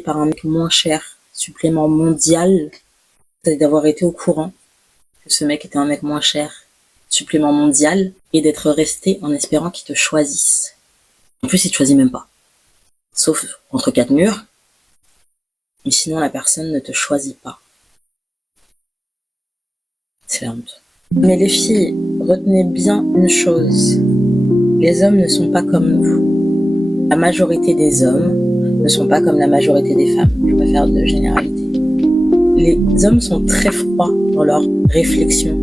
par un mec moins cher, supplément mondial, c'est d'avoir été au courant que ce mec était un mec moins cher, supplément mondial, et d'être resté en espérant qu'il te choisisse. En plus, il te choisit même pas. Sauf entre quatre murs. Mais sinon, la personne ne te choisit pas. C'est la honte. Mais les filles, retenez bien une chose. Les hommes ne sont pas comme vous. La majorité des hommes ne sont pas comme la majorité des femmes. Je ne vais pas faire de généralité. Les hommes sont très froids dans leur réflexion.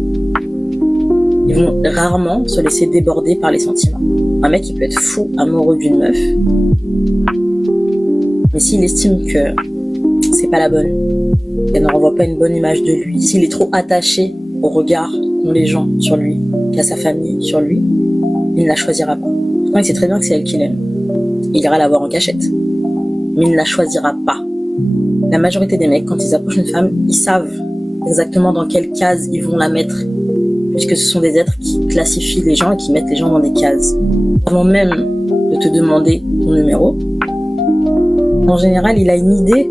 Ils vont rarement se laisser déborder par les sentiments. Un mec, il peut être fou amoureux d'une meuf, mais s'il estime que c'est pas la bonne, qu'elle ne renvoie pas une bonne image de lui, s'il est trop attaché au regard qu'ont les gens sur lui, qu'à sa famille sur lui, il ne la choisira pas. Pourtant, il sait très bien que c'est elle qu'il aime. Il ira la voir en cachette, mais il ne la choisira pas. La majorité des mecs, quand ils approchent une femme, ils savent exactement dans quelle case ils vont la mettre, puisque ce sont des êtres qui classifient les gens et qui mettent les gens dans des cases. Avant même de te demander ton numéro, en général, il a une idée.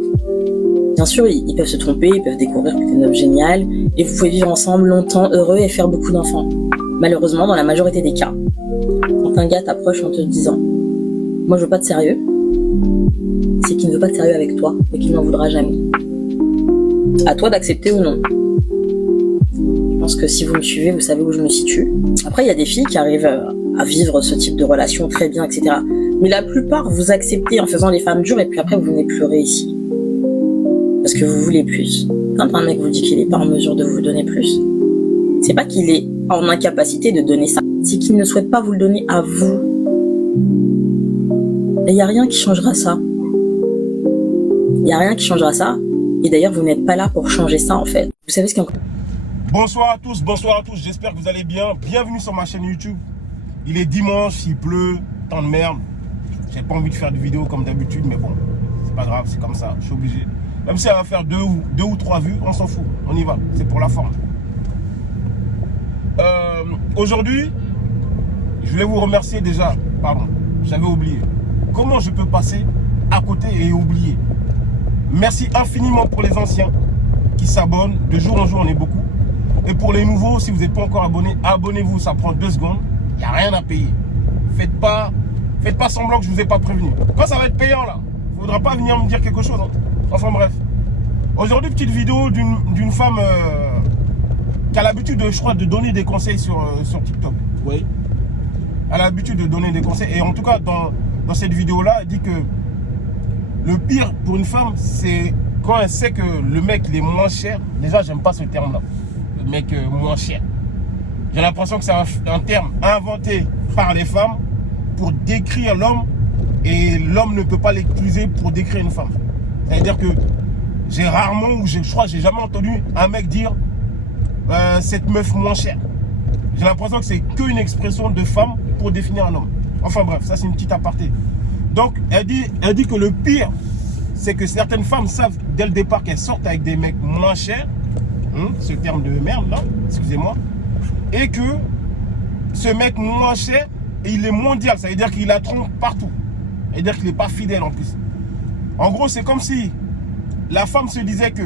Bien sûr, ils peuvent se tromper, ils peuvent découvrir que t'es une meuf géniale, et vous pouvez vivre ensemble longtemps, heureux et faire beaucoup d'enfants. Malheureusement, dans la majorité des cas, quand un gars t'approche en te disant « Moi, je veux pas de sérieux », c'est qu'il ne veut pas de sérieux avec toi et qu'il n'en voudra jamais. À toi d'accepter ou non. Je pense que si vous me suivez, vous savez où je me situe. Après, il y a des filles qui arrivent à vivre ce type de relation très bien, etc. Mais la plupart, vous acceptez en faisant les femmes dures et puis après, vous venez pleurer ici. Parce que vous voulez plus. Quand un mec vous dit qu'il n'est pas en mesure de vous donner plus, c'est pas qu'il est en incapacité de donner ça, c'est qu'il ne souhaite pas vous le donner à vous. Et il n'y a rien qui changera ça. Il n'y a rien qui changera ça. Et d'ailleurs, vous n'êtes pas là pour changer ça, en fait. Vous savez ce qu'il y a encore. Bonsoir à tous, j'espère que vous allez bien. Bienvenue sur ma chaîne YouTube. Il est dimanche, il pleut, temps de merde. J'ai pas envie de faire de vidéo comme d'habitude, mais bon, c'est pas grave, c'est comme ça, je suis obligé. Même si elle va faire deux ou trois vues, on s'en fout, on y va, c'est pour la forme. Aujourd'hui, je voulais vous remercier déjà, pardon, j'avais oublié. Comment je peux passer à côté et oublier? Merci infiniment pour les anciens qui s'abonnent, de jour en jour on est beaucoup. Et pour les nouveaux, si vous n'êtes pas encore abonné, abonnez-vous, ça prend 2 secondes, il n'y a rien à payer. Faites pas semblant que je ne vous ai pas prévenu. Quand ça va être payant là, il ne faudra pas venir me dire quelque chose. Hein. Enfin bref. Aujourd'hui, petite vidéo d'une femme qui a l'habitude, je crois, de donner des conseils sur TikTok. Oui. Elle a l'habitude de donner des conseils. Et en tout cas, dans cette vidéo-là, elle dit que le pire pour une femme, c'est quand elle sait que le mec il est moins cher. Déjà, j'aime pas ce terme-là. Le mec moins cher. J'ai l'impression que c'est un terme inventé par les femmes pour décrire l'homme, et l'homme ne peut pas l'utiliser pour décrire une femme. C'est-à-dire que j'ai rarement, ou je crois que j'ai jamais entendu un mec dire cette meuf moins chère. J'ai l'impression que c'est qu'une expression de femme pour définir un homme. Enfin bref, ça c'est une petite aparté. Donc elle dit que le pire, c'est que certaines femmes savent dès le départ qu'elles sortent avec des mecs moins chers, ce terme de merde là, excusez-moi, et que ce mec moins cher, il est mondial, ça veut dire qu'il la trompe partout. Ça veut dire qu'il n'est pas fidèle en plus. En gros, c'est comme si la femme se disait que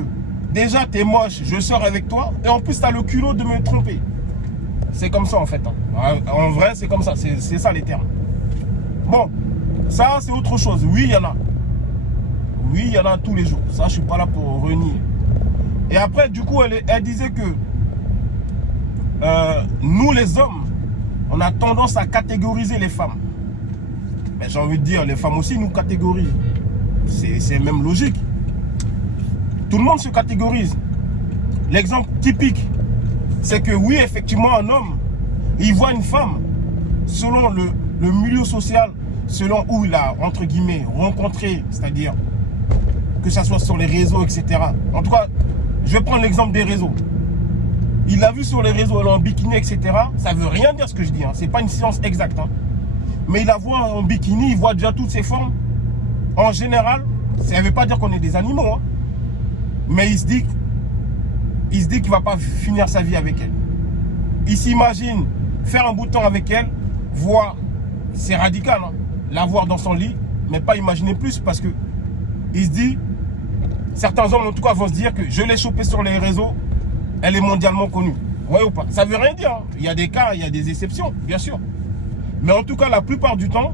déjà t'es moche, je sors avec toi, et en plus t'as le culot de me tromper. C'est comme ça en fait. Hein. En vrai, c'est comme ça, c'est ça les termes. Bon, ça c'est autre chose. Oui, il y en a. Oui, il y en a tous les jours. Ça, je suis pas là pour renier. Et après, du coup, elle disait que nous les hommes, on a tendance à catégoriser les femmes. Mais j'ai envie de dire, les femmes aussi nous catégorisent. C'est même logique. Tout le monde se catégorise. L'exemple typique, c'est que oui, effectivement, un homme, il voit une femme selon le milieu social, selon où il a, entre guillemets, rencontré, c'est-à-dire que ça soit sur les réseaux, etc. En tout cas, je vais prendre l'exemple des réseaux. Il l'a vu sur les réseaux, elle est en bikini, etc. Ça ne veut rien dire ce que je dis. Hein. Ce n'est pas une science exacte. Hein. Mais il la voit en bikini, il voit déjà toutes ses formes. En général, ça ne veut pas dire qu'on est des animaux. Hein. Mais il se dit qu'il ne va pas finir sa vie avec elle. Il s'imagine faire un bout de temps avec elle, voir, c'est radical, hein, la voir dans son lit, mais pas imaginer plus parce que il se dit, certains hommes en tout cas vont se dire que je l'ai chopée sur les réseaux, elle est mondialement connue. Vous voyez ou pas? Ça veut rien dire. Hein. Il y a des cas, il y a des exceptions, bien sûr. Mais en tout cas, la plupart du temps,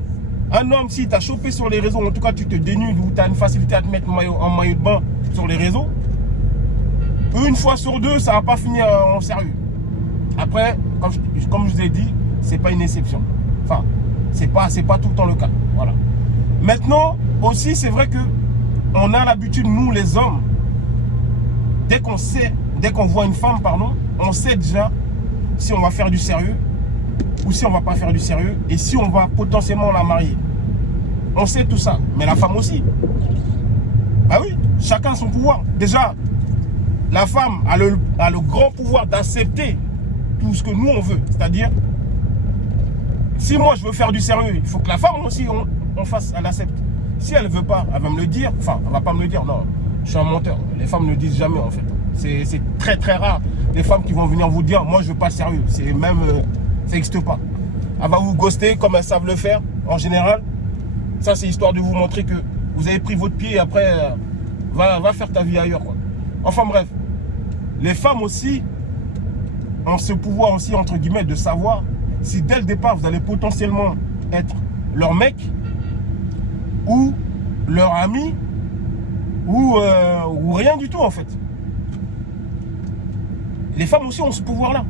un homme, si tu as chopé sur les réseaux, en tout cas tu te dénudes ou tu as une facilité à te mettre en maillot de bain sur les réseaux, une fois sur deux, ça va pas finir en sérieux. Après, comme je vous ai dit, c'est pas une exception. Enfin, c'est pas tout le temps le cas. Voilà. Maintenant, aussi, c'est vrai que on a l'habitude, nous les hommes, dès qu'on voit une femme, pardon, on sait déjà si on va faire du sérieux ou si on va pas faire du sérieux et si on va potentiellement la marier. On sait tout ça, mais la femme aussi. Ah oui, chacun son pouvoir. Déjà, la femme a le grand pouvoir d'accepter tout ce que nous on veut. C'est-à-dire, si moi je veux faire du sérieux, il faut que la femme aussi elle accepte. Si elle veut pas, elle va me le dire. Enfin, elle va pas me le dire, non. Je suis un menteur. Les femmes ne le disent jamais en fait. C'est très très rare. Les femmes qui vont venir vous dire, moi je veux pas le sérieux. C'est même, ça n'existe pas. Elle va vous ghoster comme elles savent le faire en général. Ça c'est histoire de vous montrer que vous avez pris votre pied et après, va faire ta vie ailleurs, quoi. Enfin bref. Les femmes aussi ont ce pouvoir aussi, entre guillemets, de savoir si dès le départ, vous allez potentiellement être leur mec ou leur ami ou rien du tout, en fait. Les femmes aussi ont ce pouvoir-là.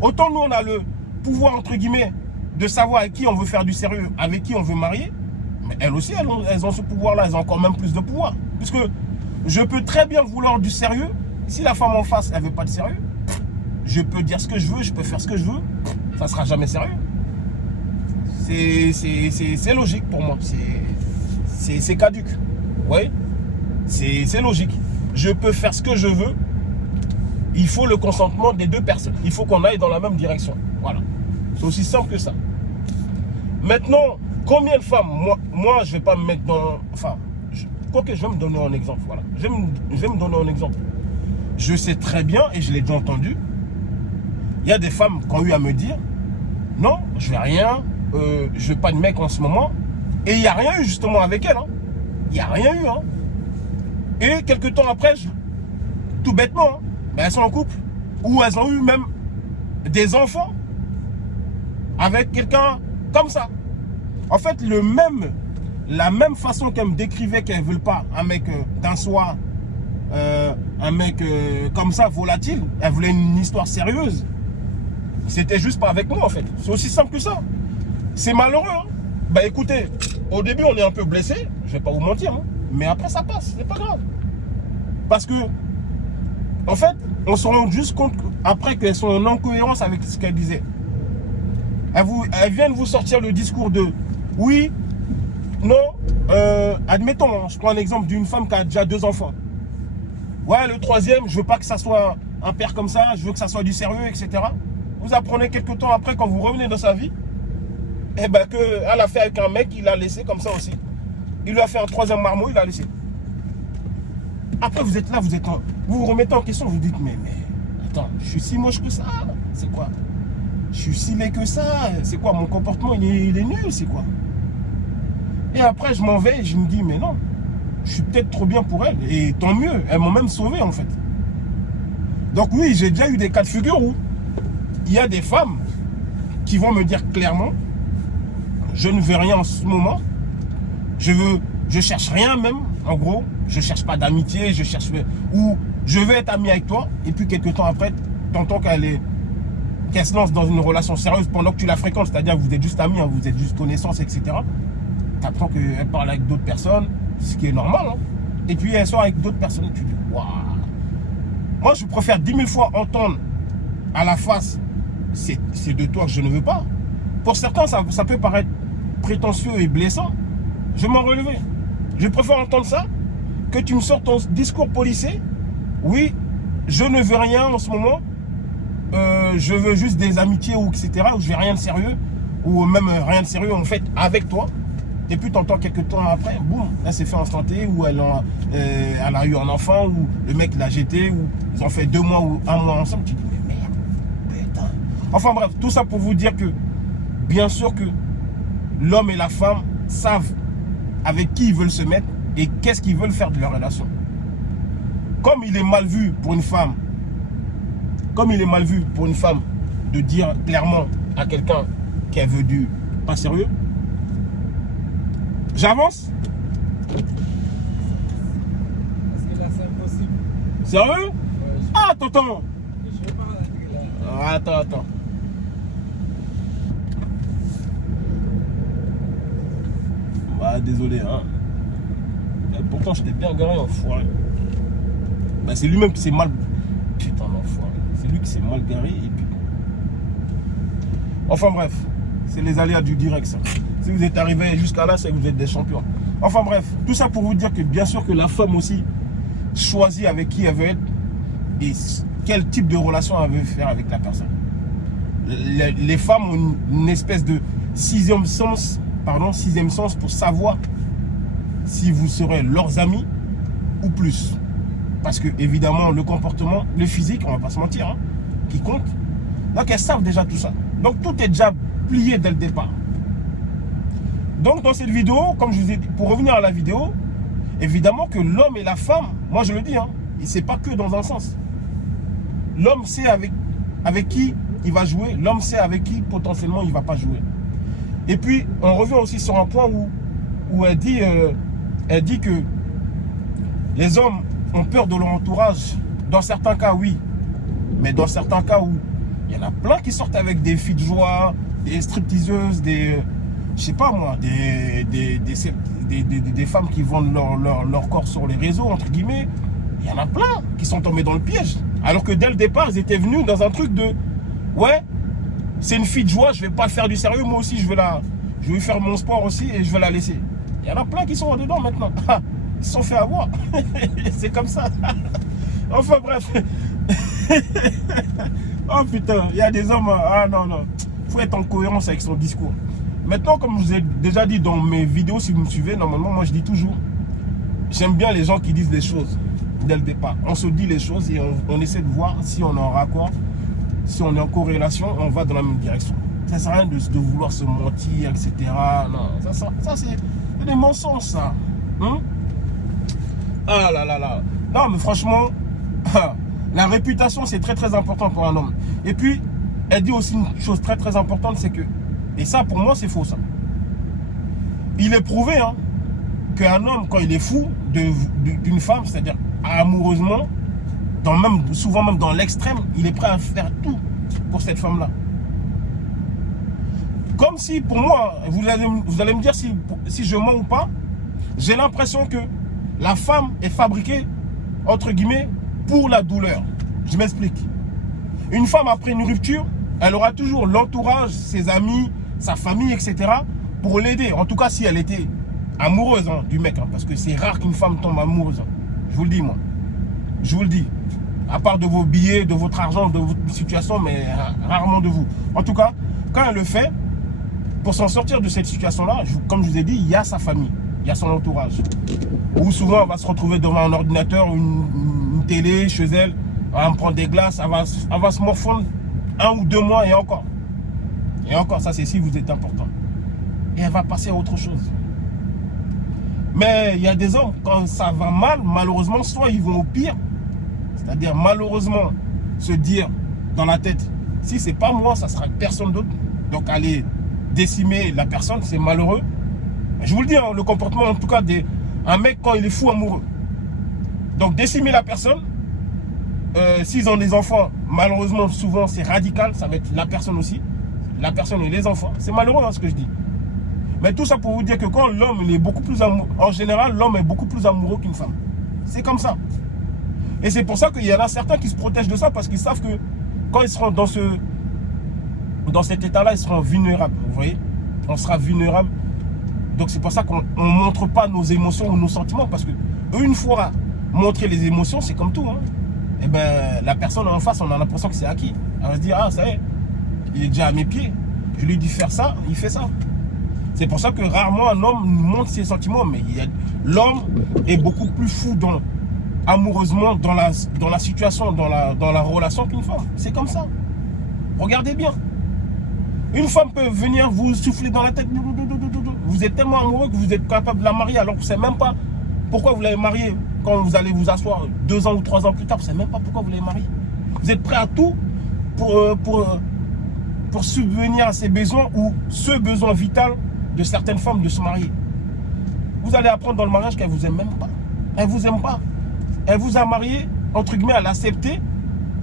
Autant nous, on a le pouvoir, entre guillemets, de savoir avec qui on veut faire du sérieux, avec qui on veut marier, mais elles aussi, elles ont ce pouvoir-là, elles ont encore même plus de pouvoir. Puisque je peux très bien vouloir du sérieux. Si la femme en face, elle veut pas de sérieux, je peux dire ce que je veux, je peux faire ce que je veux, ça sera jamais sérieux. C'est logique pour moi, c'est caduc. Vous voyez, c'est logique. Je peux faire ce que je veux, il faut le consentement des deux personnes. Il faut qu'on aille dans la même direction. Voilà, c'est aussi simple que ça. Maintenant, combien de femmes, moi je vais pas me mettre dans... Enfin, quoique je vais me donner un exemple, voilà. Je vais me donner un exemple. Je sais très bien, et je l'ai déjà entendu, il y a des femmes qui ont eu à me dire, non, je vais rien, je veux pas de mec en ce moment, et il n'y a rien eu justement avec elle. Hein. Il n'y a rien eu. Hein. Et quelques temps après, tout bêtement, hein, ben elles sont en couple, ou elles ont eu même des enfants avec quelqu'un comme ça. En fait, la même façon qu'elles me décrivaient qu'elles ne veulent pas un mec d'un soir, un mec comme ça, volatile, elle voulait une histoire sérieuse. C'était juste pas avec moi en fait. C'est aussi simple que ça. C'est malheureux. Hein. Bah écoutez, au début on est un peu blessé, je vais pas vous mentir, hein, mais après ça passe, c'est pas grave. Parce que, en fait, on se rend juste compte après qu'elles sont en incohérence avec ce qu'elles disaient. Elles viennent vous sortir le discours de oui, non, admettons, hein, je prends un exemple d'une femme qui a déjà 2 enfants. Ouais, le troisième, je veux pas que ça soit un père comme ça, je veux que ça soit du sérieux, etc. Vous apprenez quelques temps après, quand vous revenez dans sa vie, eh ben qu'elle a fait avec un mec, il l'a laissé comme ça aussi. Il lui a fait un 3e marmot, il l'a laissé. Après, vous êtes là, vous vous remettez en question, vous dites, mais attends, je suis si moche que ça, c'est quoi? Je suis si laid que ça, c'est quoi? Mon comportement, il est nul, c'est quoi? Et après, je m'en vais et je me dis, mais non, je suis peut-être trop bien pour elles. Et tant mieux, elles m'ont même sauvé en fait. Donc oui, j'ai déjà eu des cas de figure où il y a des femmes qui vont me dire clairement, je ne veux rien en ce moment, je cherche rien même, en gros, je cherche pas d'amitié, ou je veux être ami avec toi, et puis quelques temps après, t'entends qu'elle se lance dans une relation sérieuse pendant que tu la fréquentes, c'est-à-dire que vous êtes juste amis, hein, vous êtes juste connaissances, etc. Tu apprends qu'elle parle avec d'autres personnes, ce qui est normal, hein. Et puis elle sort avec d'autres personnes, et tu dis, waouh. Moi, je préfère 10 000 fois entendre à la face, c'est de toi que je ne veux pas. Pour certains, ça peut paraître prétentieux et blessant. Je vais m'en relever. Je préfère entendre ça que tu me sortes ton discours policé. Oui, je ne veux rien en ce moment. Je veux juste des amitiés ou etc. Ou je veux rien de sérieux. Ou même rien de sérieux en fait avec toi. Et puis t'entends quelques temps après, boum, elle s'est fait instanter, ou elle a eu un enfant, ou le mec l'a jeté, ou ils ont fait 2 mois ou 1 mois ensemble. Tu dis, mais merde, putain. Enfin bref, tout ça pour vous dire que, bien sûr que l'homme et la femme savent avec qui ils veulent se mettre, et qu'est-ce qu'ils veulent faire de leur relation. Comme il est mal vu pour une femme, de dire clairement à quelqu'un qu'elle veut du pas sérieux, j'avance. Parce que là, c'est impossible. Sérieux? Ouais, Ah, tonton. je vais pas là. Attends. Bah, désolé, hein. Et pourtant, j'étais bien garé, enfoiré. Bah, c'est lui-même qui s'est mal... Putain, l'enfoiré. C'est lui qui s'est mal garé et puis... Enfin, bref. C'est les aléas du direct, ça. Si vous êtes arrivé jusqu'à là, c'est que vous êtes des champions. Enfin, bref. Tout ça pour vous dire que, bien sûr, que la femme aussi choisit avec qui elle veut être et quel type de relation elle veut faire avec la personne. Les femmes ont une espèce de sixième sens pour savoir si vous serez leurs amis ou plus. Parce que évidemment le comportement, le physique, on va pas se mentir, hein, qui compte. Donc elles savent déjà tout ça. Donc tout est déjà plié dès le départ. Donc dans cette vidéo, comme je vous ai dit, pour revenir à la vidéo, évidemment que l'homme et la femme, moi je le dis, hein, c'est pas que dans un sens. L'homme sait avec qui il va jouer, l'homme sait avec qui potentiellement il ne va pas jouer. Et puis on revient aussi sur un point où elle dit que les hommes ont peur de leur entourage. Dans certains cas, oui. Mais dans certains cas où il y en a plein qui sortent avec des filles de joie, des stripteaseuses, je sais pas moi, des femmes qui vendent leur corps sur les réseaux, entre guillemets. Il y en a plein qui sont tombés dans le piège. Alors que dès le départ, ils étaient venus dans un truc de... Ouais, c'est une fille de joie, je vais pas faire du sérieux, moi aussi je vais faire mon sport aussi et je vais la laisser. Il y en a plein qui sont dedans maintenant. Ils se sont fait avoir. C'est comme ça. Enfin bref. Oh putain, il y a des hommes... Ah non. Il faut être en cohérence avec son discours. Maintenant, comme je vous ai déjà dit dans mes vidéos, si vous me suivez, normalement, moi je dis toujours, j'aime bien les gens qui disent les choses dès le départ. On se dit les choses et on essaie de voir si on est en raccord, si on est en corrélation, on va dans la même direction. Ça sert à rien de vouloir se mentir, etc. Non, ça c'est des mensonges, ça. Hein? Ah là. Non, mais franchement, la réputation, c'est très très important pour un homme. Et puis, elle dit aussi une chose très très importante, c'est que, et ça pour moi c'est faux ça. Il est prouvé hein, qu'un homme, quand il est fou d'une femme, c'est-à-dire amoureusement, souvent même dans l'extrême, il est prêt à faire tout pour cette femme-là. Comme si, pour moi, vous allez me dire si je mens ou pas, j'ai l'impression que la femme est fabriquée, entre guillemets, pour la douleur. Je m'explique. Une femme après une rupture, elle aura toujours l'entourage, ses amis, sa famille, etc. pour l'aider. En tout cas, si elle était amoureuse hein, du mec. Hein, parce que c'est rare qu'une femme tombe amoureuse. Hein. Je vous le dis, moi. Je vous le dis. À part de vos billets, de votre argent, de votre situation, mais rarement de vous. En tout cas, quand elle le fait, pour s'en sortir de cette situation-là, comme je vous ai dit, il y a sa famille, il y a son entourage. Ou souvent, elle va se retrouver devant un ordinateur, une télé chez elle, elle va me prendre des glaces, elle va se morfondre 1 ou 2 mois et encore. Et encore, ça c'est si vous êtes important. Et elle va passer à autre chose. Mais il y a des hommes, quand ça va mal, malheureusement, soit ils vont au pire, c'est-à-dire malheureusement se dire dans la tête, si c'est pas moi, ça sera personne d'autre. Donc aller décimer la personne, c'est malheureux. Je vous le dis, hein, le comportement en tout cas d'un mec quand il est fou amoureux. Donc décimer la personne, s'ils ont des enfants, malheureusement souvent c'est radical, ça va être la personne aussi. La personne et les enfants. C'est malheureux hein, ce que je dis. Mais tout ça pour vous dire que quand l'homme il est beaucoup plus amoureux, en général l'homme est beaucoup plus amoureux qu'une femme. C'est comme ça. Et c'est pour ça qu'il y en a certains qui se protègent de ça parce qu'ils savent que quand ils seront dans cet état-là, ils seront vulnérables. Vous voyez, on sera vulnérable. Donc c'est pour ça qu'on ne montre pas nos émotions ou nos sentiments parce que une fois montrer les émotions, c'est comme tout. Hein. Et ben la personne en face, on a l'impression que c'est acquis. Elle va se dire ah ça y est. Il est déjà à mes pieds. Je lui dis faire ça, il fait ça. C'est pour ça que rarement un homme montre ses sentiments. Mais l'homme est beaucoup plus fou amoureusement dans la situation, dans la relation qu'une femme. C'est comme ça. Regardez bien. Une femme peut venir vous souffler dans la tête. Vous êtes tellement amoureux que vous êtes capable de la marier alors que vous ne savez même pas pourquoi vous l'avez marié quand vous allez vous asseoir 2 ans ou 3 ans plus tard. Vous ne savez même pas pourquoi vous l'avez marié. Vous êtes prêt à tout pour subvenir à ces besoins ou ce besoin vital de certaines femmes de se marier. Vous allez apprendre dans le mariage qu'elle ne vous aime même pas. Elle ne vous aime pas. Elle vous a marié, entre guillemets, à l'accepter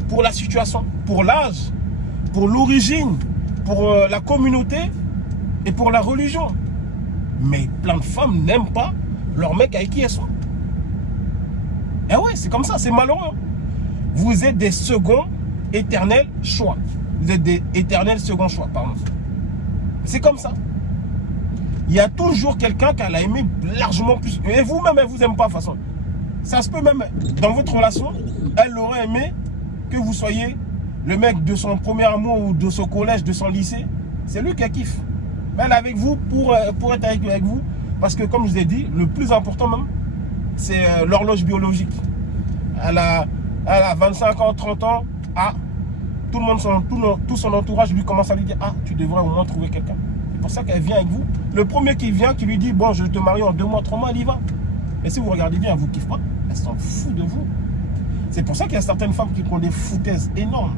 pour la situation, pour l'âge, pour l'origine, pour la communauté et pour la religion. Mais plein de femmes n'aiment pas leur mec avec qui elles sont. Et ouais, c'est comme ça, c'est malheureux. Vous êtes des seconds éternels choix. Vous êtes des éternels seconds choix, pardon. C'est comme ça. Il y a toujours quelqu'un qu'elle a aimé largement plus. Et vous-même, elle ne vous aime pas de toute façon. Ça se peut même, dans votre relation, elle aurait aimé que vous soyez le mec de son premier amour ou de son collège, de son lycée. C'est lui qui kiffe. Elle est avec vous pour être avec vous. Parce que comme je vous ai dit, le plus important même, c'est l'horloge biologique. Elle a 25 ans, 30 ans. Ah, tout le monde, tout son entourage lui commence à lui dire, ah, tu devrais au moins trouver quelqu'un. C'est pour ça qu'elle vient avec vous. Le premier qui vient, qui lui dit, bon, je te marie en 2 mois, 3 mois, elle y va. Mais si vous regardez bien, elle ne vous kiffe pas. Elle s'en fout de vous. C'est pour ça qu'il y a certaines femmes qui ont des foutaises énormes.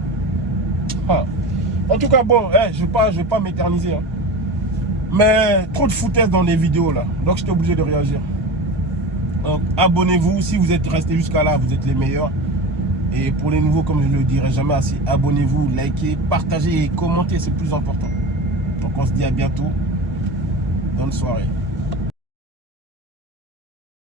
Ah. En tout cas, bon, je ne vais pas m'éterniser. Hein. Mais trop de foutaises dans les vidéos là. Donc j'étais obligé de réagir. Donc abonnez-vous. Si vous êtes resté jusqu'à là, vous êtes les meilleurs. Et pour les nouveaux, comme je ne le dirai jamais assez, abonnez-vous, likez, partagez et commentez, c'est le plus important. Donc on se dit à bientôt. Bonne soirée.